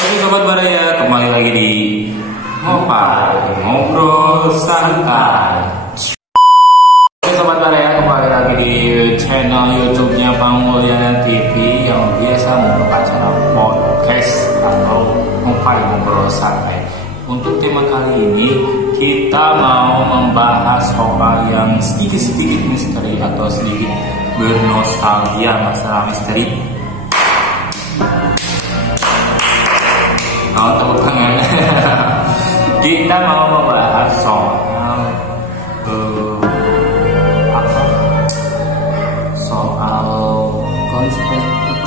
Oke Sobat Baraya, kembali lagi di Ngobrol Santai. Oke Sobat Baraya, kembali lagi di channel YouTube-nya Bang Mulyana TV yang biasa membuka acara podcast atau Ngobrol Santai. Untuk tema kali ini kita mau membahas soal yang sedikit misteri atau sedikit bernostalgia masalah misteri. Tepuk tangan. Kita mau membahas soal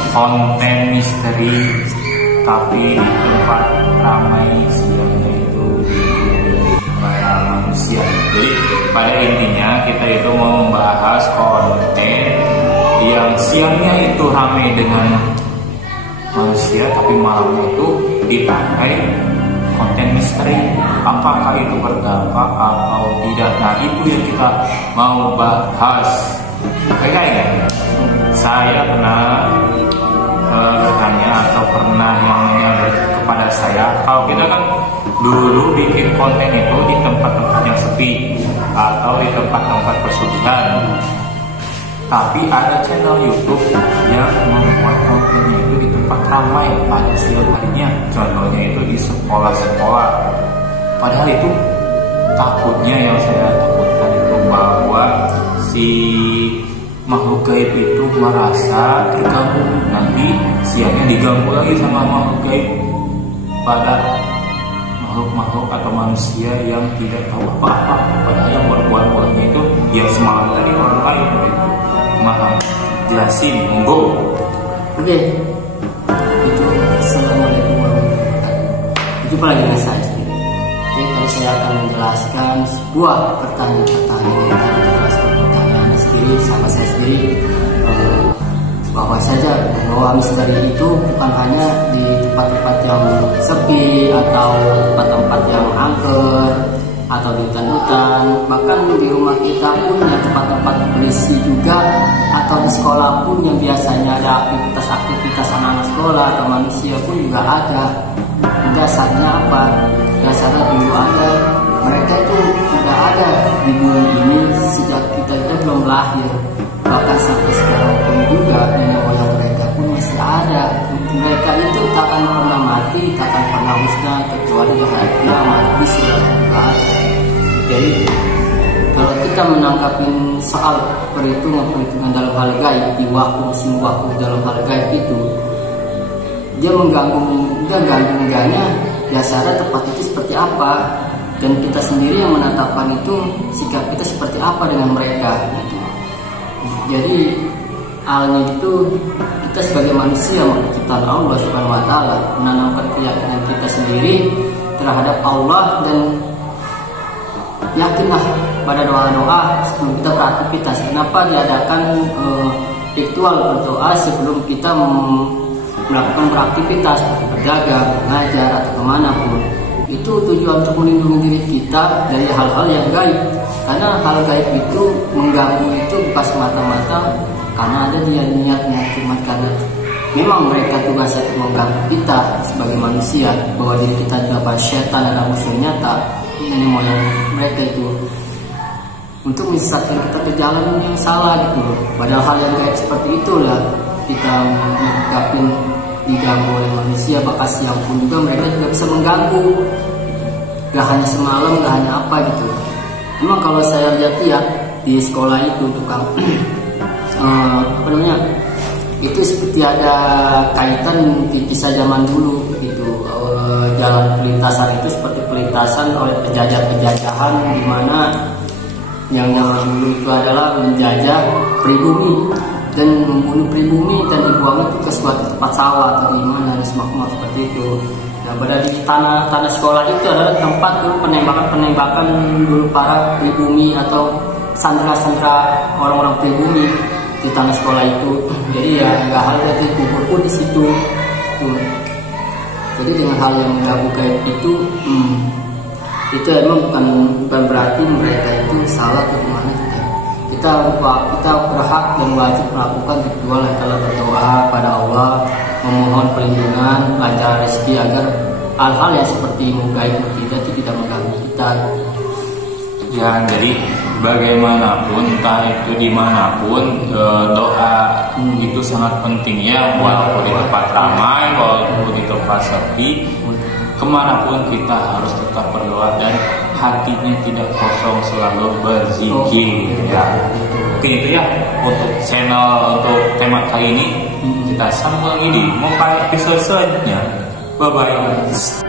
konten misteri, tapi di tempat ramai siangnya itu di para manusia. Jadi pada intinya kita itu mau membahas konten yang siangnya itu ramai dengan manusia, tapi malamnya itu dipakai konten misteri. Apakah itu berdampak atau tidak? Nah, itu yang kita mau bahas. Kayaknya saya pernah bertanya atau pernah yang nanya kepada saya, kalau kita kan dulu bikin konten itu di tempat-tempat yang sepi atau di tempat-tempat persugihan, tapi ada channel YouTube yang membuat kontennya itu di tempat ramai pada siang harinya. Contohnya itu di sekolah-sekolah. Padahal itu takutnya, yang saya takutkan itu bahwa si makhluk gaib itu merasa terganggu. Nanti siangnya diganggu lagi sama makhluk gaib pada makhluk-makhluk atau manusia yang tidak tahu apa-apa. Padahal yang berbuat-buatnya itu yang semalam tadi orang lain. Gitu. Maaf, jelasin, monggo. Oke, itu assalamualaikum warahmatullahi wabarakatuh. Jumpa lagi dengan saya sendiri. Oke, tadi saya akan menjelaskan sebuah pertanyaan sendiri sama saya sendiri, bahwa saja bahwa misteri itu bukan hanya di tempat-tempat yang sepi atau tempat-tempat yang angker atau di hutan-hutan, bahkan di rumah kita pun yang tempat-tempat berisi juga, atau di sekolah pun yang biasanya ada aktivitas anak-anak sekolah atau manusia pun juga ada. Dasarnya apa? Dasarnya dulu ada, mereka itu sudah ada di bumi ini sejak kita itu belum lahir. Bahkan sampai sekarang pun juga nenek moyang mereka pun masih ada. Mereka itu takkan pernah mati, takkan pernah musnah, kecuali bahagia mati sudah juga ada. Jadi kalau kita menangkapin soal perhitungan dalam hal gaib, di waktu dalam hal gaib itu, dia mengganggu-enggaknya dasarnya tepat itu seperti apa, dan kita sendiri yang menetapkan itu sikap kita seperti apa dengan mereka gitu. Jadi halnya itu kita sebagai manusia ciptaan Allah Subhanahu wa taala menanamkan keyakinan kita sendiri terhadap Allah, dan yakinlah pada doa-doa sebelum kita beraktivitas. Kenapa diadakan ritual berdoa sebelum kita melakukan beraktivitas seperti berdagang, mengajar atau kemana pun? Itu tujuan untuk melindungi diri kita dari hal-hal yang gaib. Karena hal gaib itu mengganggu itu bukan semata-mata karena ada niatnya, cuma karena memang mereka tugasnya untuk mengganggu kita sebagai manusia, bahwa diri kita adalah setan dan musuh nyata. Ini moyang mereka itu untuk menyesatkan kita ke jalan yang salah gitu. Padahal hal yang gaib seperti itulah kita menghadapin diganggu oleh manusia, bahkan siang pun juga mereka juga bisa mengganggu. Gak hanya semalam, gak hanya apa gitu. Memang kalau saya lihat di sekolah itu tukang itu seperti ada kaitan di kisah zaman dulu gitu. Jalan pelintasan itu seperti pelintasan oleh penjajahan di mana yang zaman dulu itu adalah menjajah pribumi dan membunuh pribumi dan dibuang itu ke suatu tempat sawah atau di mana di semak-semak seperti itu. Nah, berada di tanah sekolah itu adalah tempat dulu penembakan dulu para pribumi atau sandera orang-orang pribumi di tanah sekolah itu. Jadi ya nggak hal dari kubur pun di situ. Jadi dengan hal yang mengganggu gaib itu emang bukan berarti mereka itu salah ke mana kita berhak dan wajib melakukan ritual kalau berdoa pada Allah memohon perlindungan, lancar rezeki agar hal-hal yang seperti gaib kita itu tidak mengganggu kita. Ya, jadi bagaimanapun, entah itu dimanapun, doa itu sangat penting ya, walaupun di tempat ramai, walaupun di tempat sepi, kemanapun kita harus tetap berdoa dan hatinya tidak kosong, selalu berzikir. Ya, mungkin itu ya untuk channel, untuk tema kali ini. Kita sambung lagi di Mopai episode selanjutnya. Bye bye.